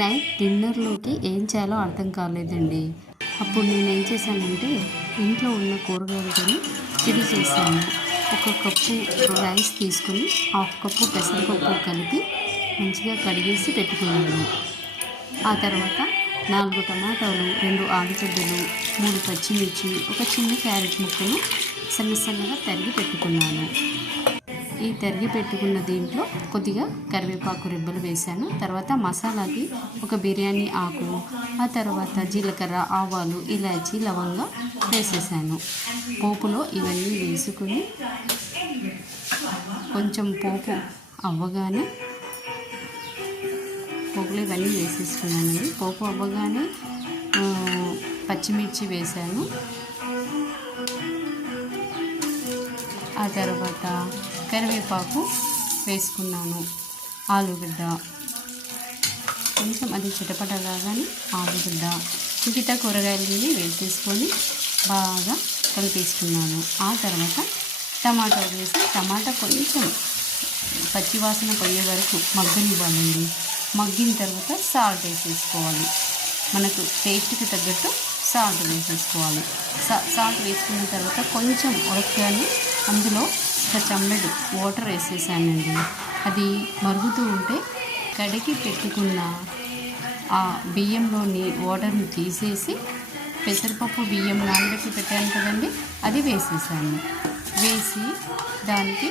Night డిన్నర్లోకి ఏం చేయాలో అర్థం కాలేదండి. అప్పుడు నేనేం చేశానంటే ఇంట్లో ఉన్న కూరగాయలతో చిడి చేశాను. ఒక కప్పు రైస్ తీసుకొని హాఫ్ కప్పు పెసరపప్పు కలిపి మంచిగా కడిగేసి పెట్టుకున్నాను. ఆ తర్వాత 4 టమాటాలు, 2 ఆలుగడ్డలు, 3 పచ్చిమిర్చి, ఒక చిన్న క్యారెట్ ముక్కను సన్నగా తరిగి పెట్టుకున్నాను. ఈ తరిగి పెట్టుకున్న దీంట్లో కొద్దిగా కరివేపాకు రెబ్బలు వేశాను. తర్వాత మసాలాకి ఒక బిర్యానీ ఆకు, ఆ తర్వాత జీలకర్ర, ఆవాలు, ఇలాచి, లవంగా వేసేసాను. పోపులో ఇవన్నీ వేసుకుని కొంచెం పోపు అవ్వగానే పోపులో ఇవన్నీ వేసేసుకున్నానండి. పోపు అవ్వగానే పచ్చిమిర్చి వేశాను. ఆ తర్వాత కరివేపాకు వేసుకున్నాను. ఆలుగడ్డ కొంచెం అది చిటపటలాగానే ఆలుగడ్డ మిగతా కూరగాయలన్నీ వేసేసుకొని బాగా కలిపేసుకున్నాను. ఆ తర్వాత టమాటా వేసి టమాటా కొంచెం పచ్చివాసన పోయే వరకు మగ్గనివ్వాలండి. మగ్గిన తర్వాత సాల్ట్ వేసేసుకోవాలి. మనకు టేస్ట్కి తగ్గట్టు సాల్ట్ వేసేసుకోవాలి. సాల్ట్ వేసుకున్న తర్వాత కొంచెం ఉడకగానే అందులో ఒక చెంబెడు వాటర్ వేసేసానండి. అది మరుగుతూ ఉంటే కడిగి పెట్టుకున్న ఆ బియ్యంలోని వాటర్ని తీసేసి పెసరపప్పు బియ్యం నానబెట్టి పెట్టాను కదండి, అది వేసేసాను. వేసి దానికి